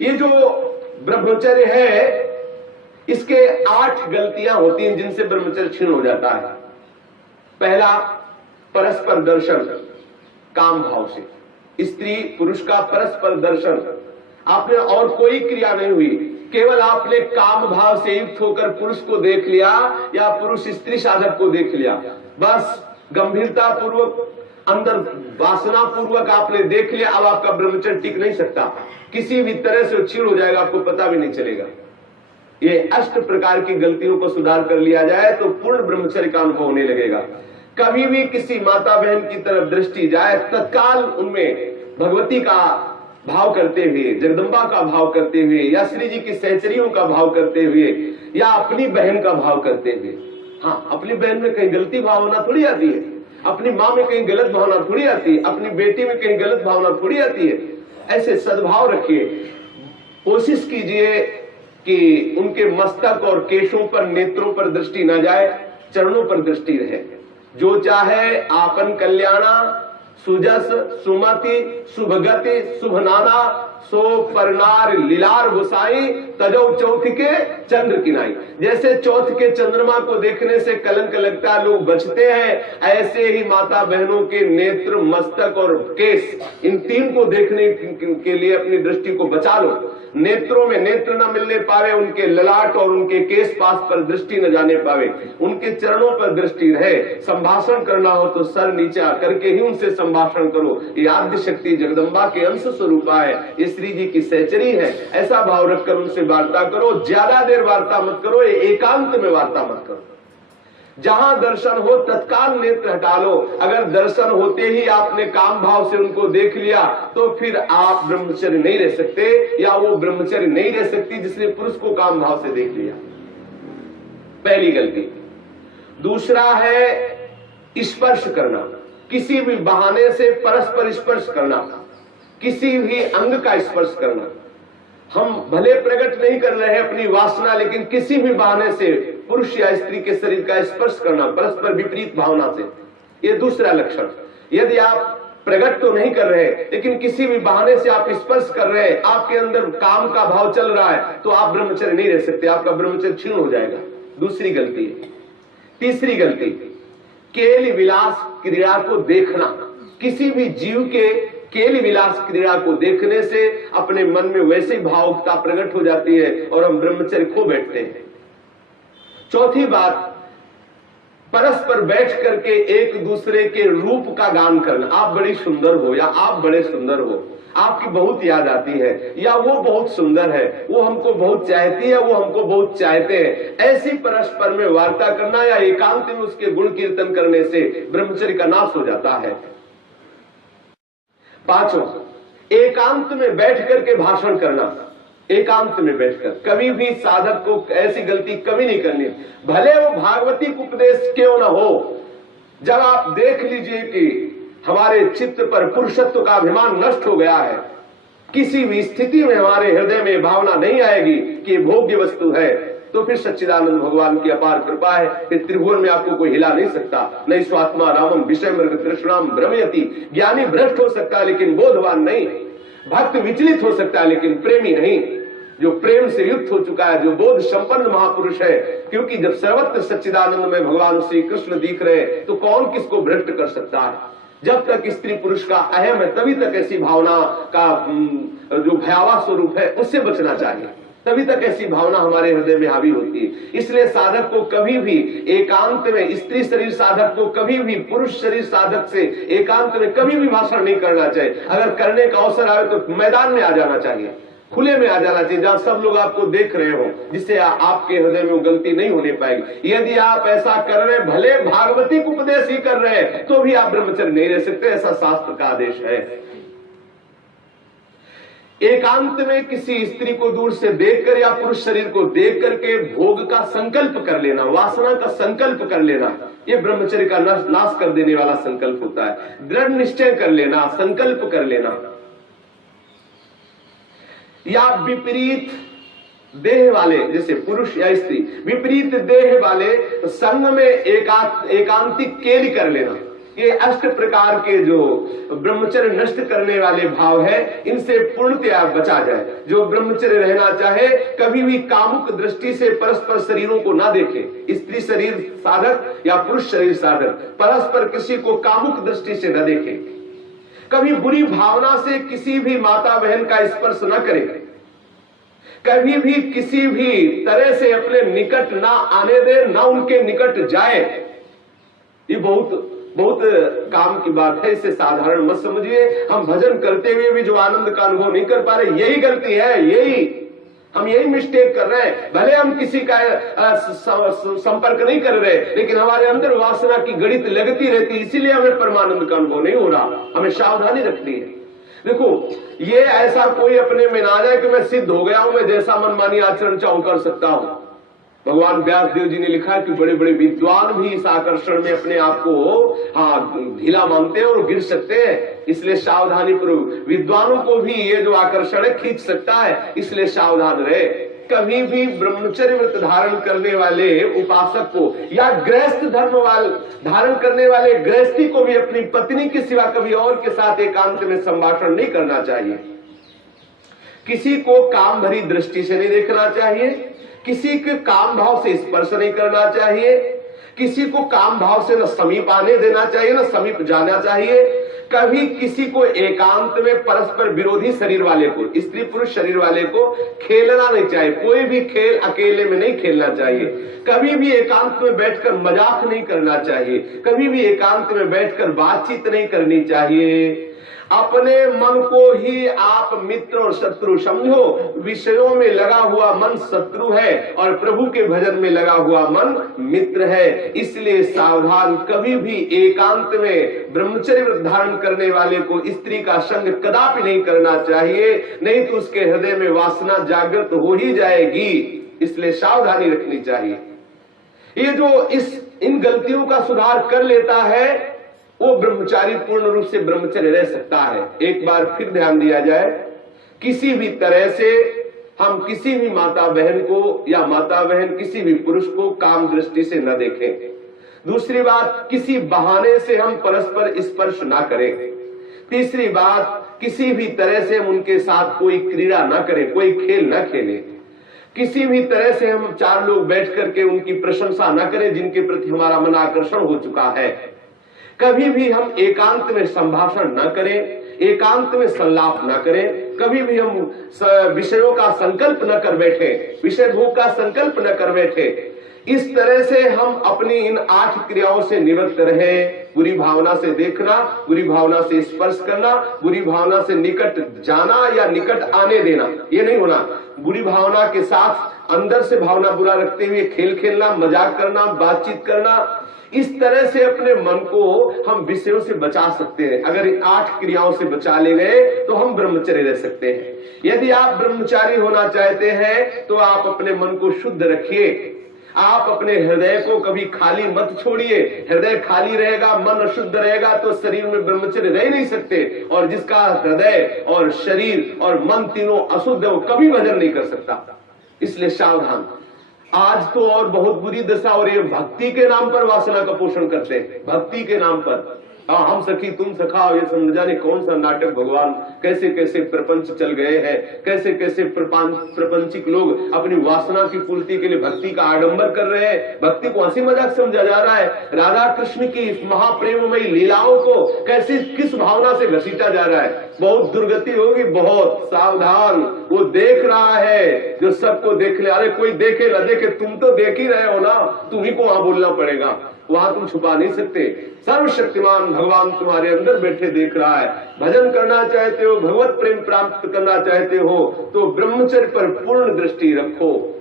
ये जो ब्रह्मचर्य है, इसके 8 गलतियां होती हैं जिनसे ब्रह्मचर्य क्षीण हो जाता है। पहला, परस्पर दर्शन काम भाव से। स्त्री पुरुष का परस्पर दर्शन, आपने और कोई क्रिया नहीं हुई, केवल आपने काम भाव से युक्त होकर पुरुष को देख लिया या पुरुष स्त्री साधक को देख लिया, बस गंभीरता पूर्वक अंदर वासना पूर्वक आपने देख लिया। अब आपका ब्रह्मचर्य टिक नहीं सकता, किसी भी तरह से क्षीण हो जाएगा, आपको पता भी नहीं चलेगा। ये 8 प्रकार की गलतियों को सुधार कर लिया जाए तो पूर्ण ब्रह्मचर्य का अनुभव होने लगेगा। कभी भी किसी माता बहन की तरफ दृष्टि जाए, तत्काल उनमें भगवती का भाव करते हुए, जगदम्बा का भाव करते हुए, या श्री जी की सहचरियों का भाव करते हुए, या अपनी बहन का भाव करते हुए। हाँ, अपनी बहन में कहीं गलती भावना थोड़ी आती है, अपनी माँ में कहीं गलत भावना थोड़ी आती है, अपनी बेटी में कहीं गलत भावना थोड़ी आती है। ऐसे सद्भाव रखिए, कोशिश कीजिए कि उनके मस्तक और केशों पर, नेत्रों पर दृष्टि न जाए, चरणों पर दृष्टि रहे। जो चाहे आपन कल्याणा, सुजस सुमति शुभगति शुभ नाना, सो परनार लीलार गुसाई, तजो चौथ के चंद्र किनाई। जैसे चौथ के चंद्रमा को देखने से कलंक लगता लोग बचते हैं, ऐसे ही माता बहनों के नेत्र, मस्तक और केस, इन 3 को देखने के लिए अपनी दृष्टि को बचा लो। नेत्रों में नेत्र न मिलने पावे, उनके ललाट और उनके केस पास पर दृष्टि न जाने पावे, उनके चरणों पर दृष्टि रहे। संभाषण करना हो तो सर नीचा करके ही उनसे संभाषण करो। ये आद्य शक्ति जगदम्बा के अंश स्वरूपा है, ये श्री जी की सहचरी है। ऐसा भाव रखकर उनसे वार्ता करो। ज्यादा देर वार्ता मत करो, एकांत में वार्ता मत करो। जहां दर्शन हो तत्काल नेत्र हटा लो। अगर दर्शन होते ही आपने काम भाव से उनको देख लिया तो फिर आप ब्रह्मचर्य नहीं रह सकते, या वो ब्रह्मचर्य नहीं रह सकती जिसने पुरुष को काम भाव से देख लिया। पहली गलती। दूसरा है स्पर्श करना, किसी भी बहाने से परस्पर स्पर्श करना, किसी भी अंग का स्पर्श करना। हम भले प्रकट नहीं कर रहे हैं अपनी वासना, लेकिन किसी भी बहाने से पुरुष या स्त्री के शरीर का स्पर्श करना परस्पर विपरीत भावना से, ये दूसरा लक्षण। यदि आप प्रकट तो नहीं कर रहे लेकिन किसी भी बहाने से आप स्पर्श कर रहे हैं, आपके अंदर काम का भाव चल रहा है, तो आप ब्रह्मचर्य नहीं रह सकते, आपका ब्रह्मचर्य क्षीण हो जाएगा। दूसरी गलती। तीसरी गलती, केल विलास क्रीड़ा को देखना। किसी भी जीव के केल विलास क्रीड़ा को देखने से अपने मन में वैसी भावुकता प्रकट हो जाती है और हम ब्रह्मचर्य खो बैठते हैं। चौथी बात, परस्पर बैठ करके एक दूसरे के रूप का गान करना। आप बड़ी सुंदर हो, या आप बड़े सुंदर हो, आपकी बहुत याद आती है, या वो बहुत सुंदर है, वो हमको बहुत चाहती है, वो हमको बहुत चाहते हैं। ऐसी परस्पर में वार्ता करना या एकांत में उसके गुण कीर्तन करने से ब्रह्मचर्य का नाश हो जाता है। पांचों, एकांत में बैठ करके भाषण करना। एकांत में बैठकर कभी भी साधक को ऐसी गलती कभी नहीं करनी, भले वो भागवती उपदेश क्यों न हो। जब आप देख लीजिए कि हमारे चित्त पर पुरुषत्व का अभिमान नष्ट हो गया है, किसी भी स्थिति में हमारे हृदय में भावना नहीं आएगी कि भोग्य वस्तु है, तो फिर सच्चिदानंद भगवान की अपार कृपा है कि त्रिभुवन में आपको कोई हिला नहीं सकता। नहीं स्वात्मा रामम विषय मृग तृष्णाम भ्रमयति। ज्ञानी भ्रष्ट हो सकता है लेकिन बोधवान नहीं, भक्त विचलित हो सकता है लेकिन प्रेमी नहीं। जो प्रेम से युक्त हो चुका है, जो बोध संपन्न महापुरुष है, क्योंकि जब सर्वत्र सच्चिदानंद में भगवान श्री कृष्ण दिख रहे तो कौन किसको भ्रष्ट कर सकता है। जब तक स्त्री पुरुष का अहम है तभी तक ऐसी भावना का जो भयावह स्वरूप है उससे बचना चाहिए, तभी तक ऐसी भावना हमारे हृदय में हावी होती है। इसलिए साधक को कभी भी एकांत में, स्त्री शरीर साधक को कभी भी पुरुष शरीर साधक से एकांत में कभी भी भाषण नहीं करना चाहिए। अगर करने का अवसर आए तो मैदान में आ जाना चाहिए, खुले में आ जाना चाहिए, जहां सब लोग आपको देख रहे हो, जिससे आपके हृदय में वो गलती नहीं होने पाएगी। यदि आप ऐसा कर रहे, भले भागवती उपदेश ही कर रहे हैं, तो भी आप ब्रह्मचर्य नहीं रह सकते, ऐसा शास्त्र का आदेश है। एकांत में किसी स्त्री को दूर से देखकर या पुरुष शरीर को देख करके भोग का संकल्प कर लेना, वासना का संकल्प कर लेना, ये ब्रह्मचर्य का नाश कर देने वाला संकल्प होता है। दृढ़ निश्चय कर लेना, संकल्प कर लेना। या विपरीत देह वाले, जैसे पुरुष या स्त्री, विपरीत देह वाले संग में एकांतिक केली कर लेना। ये अष्ट प्रकार के जो ब्रह्मचर्य नष्ट करने वाले भाव है, इनसे पूर्णतया बचा जाए। जो ब्रह्मचर्य रहना चाहे कभी भी कामुक दृष्टि से परस्पर शरीरों को ना देखे, स्त्री शरीर साधक या पुरुष शरीर साधक परस्पर किसी को कामुक दृष्टि से न देखे, कभी बुरी भावना से किसी भी माता बहन का स्पर्श न करे, कभी भी किसी भी तरह से अपने निकट ना आने दे, ना उनके निकट जाए। ये बहुत काम की बात है, इसे साधारण मत समझिए। हम भजन करते हुए भी जो आनंद का अनुभव नहीं कर पा रहे, यही गलती है, हम यही मिस्टेक कर रहे हैं। भले हम किसी का संपर्क नहीं कर रहे, लेकिन हमारे अंदर वासना की गणित लगती रहती, इसीलिए हमें परमानंद का अनुभव नहीं हो रहा। हमें सावधानी रखनी है। देखो, ये ऐसा कोई अपने में ना जाए कि मैं सिद्ध हो गया हूं, मैं जैसा मनमानी आचरण चाहूं कर सकता हूं। भगवान व्यास देव जी ने लिखा है कि बड़े बड़े विद्वान भी इस आकर्षण में अपने आप को ढीला मानते हैं और गिर सकते हैं। इसलिए सावधानी पूर्वक, विद्वानों को भी ये जो आकर्षण है खींच सकता है, इसलिए सावधान रहे। कभी भी ब्रह्मचर्य व्रत धारण करने वाले उपासक को या गृहस्थ धर्म धारण करने वाले गृहस्थी को भी अपनी पत्नी के सिवा कभी और के साथ एकांत में संभाषण नहीं करना चाहिए। किसी को काम भरी दृष्टि से नहीं देखना चाहिए, किसी के काम भाव से स्पर्श नहीं करना चाहिए, किसी को काम भाव से न समीप आने देना चाहिए न समीप जाना चाहिए। कभी किसी को एकांत में परस्पर विरोधी शरीर वाले को, स्त्री पुरुष शरीर वाले को खेलना नहीं चाहिए। कोई भी खेल अकेले में नहीं खेलना चाहिए। कभी भी एकांत में बैठकर मजाक नहीं करना चाहिए, कभी भी एकांत में बैठकर बातचीत नहीं करनी चाहिए। अपने मन को ही आप मित्र और शत्रु समझो। विषयों में लगा हुआ मन शत्रु है और प्रभु के भजन में लगा हुआ मन मित्र है। इसलिए सावधान, कभी भी एकांत में ब्रह्मचर्य व्रत धारण करने वाले को स्त्री का संग कदापि नहीं करना चाहिए, नहीं तो उसके हृदय में वासना जागृत हो ही जाएगी। इसलिए सावधानी रखनी चाहिए। ये जो इन गलतियों का सुधार कर लेता है, वो ब्रह्मचारी पूर्ण रूप से ब्रह्मचर्य रह सकता है। एक बार फिर ध्यान दिया जाए, किसी भी तरह से हम किसी भी माता बहन को या माता बहन किसी भी पुरुष को काम दृष्टि से न देखें। दूसरी बात, किसी बहाने से हम परस्पर स्पर्श ना करें। तीसरी बात, किसी भी तरह से हम उनके साथ कोई क्रीड़ा ना करें, कोई खेल ना खेलें। किसी भी तरह से हम चार लोग बैठ करके उनकी प्रशंसा ना करें जिनके प्रति हमारा मन आकर्षण हो चुका है। कभी भी हम एकांत में संभाषण न करें, एकांत में संलाप न करें। कभी भी हम विषयों का संकल्प न कर बैठे, विषय भोग का संकल्प न कर बैठे। इस तरह से हम अपनी इन 8 क्रियाओं से निवृत्त रहे। बुरी भावना से देखना, बुरी भावना से स्पर्श करना, बुरी भावना से निकट जाना या निकट आने देना, ये नहीं होना। बुरी भावना के साथ अंदर से भावना बुरा रखते हुए खेल खेलना, मजाक करना, बातचीत करना, इस तरह से अपने मन को हम विषयों से बचा सकते हैं। अगर 8 क्रियाओं से बचा ले गए तो हम ब्रह्मचर्य रह सकते हैं। यदि आप ब्रह्मचारी होना चाहते हैं तो आप अपने मन को शुद्ध रखिए। आप अपने हृदय को कभी खाली मत छोड़िए। हृदय खाली रहेगा, मन अशुद्ध रहेगा तो शरीर में ब्रह्मचर्य रह नहीं सकते। और जिसका हृदय और शरीर और मन तीनों अशुद्ध है, वो कभी भजन नहीं कर सकता। इसलिए सावधान। आज तो और बहुत बुरी दशा हो रही है, भक्ति के नाम पर वासना का पोषण करते हैं। भक्ति के नाम पर हम सखी तुम सखा, ये समझ जाने कौन सा नाटक। भगवान कैसे कैसे प्रपंच चल गए हैं, कैसे कैसे प्रपंचिक लोग अपनी वासना की पूर्ति के लिए भक्ति का आडंबर कर रहे हैं। भक्ति को हंसी मजाक समझा जा रहा है। राधा कृष्ण की महाप्रेममयी लीलाओं को कैसे किस भावना से घसीटा जा रहा है। बहुत दुर्गति होगी, बहुत सावधान। वो देख रहा है जो सबको देख ले। अरे कोई देखे न देखे, तुम तो देख ही रहे हो ना, तुम्ही को वहां बोलना पड़ेगा, वहां तुम छुपा नहीं सकते। सर्वशक्तिमान भगवान तुम्हारे अंदर बैठे देख रहा है। भजन करना चाहते हो, भगवत प्रेम प्राप्त करना चाहते हो तो ब्रह्मचर्य पर पूर्ण दृष्टि रखो।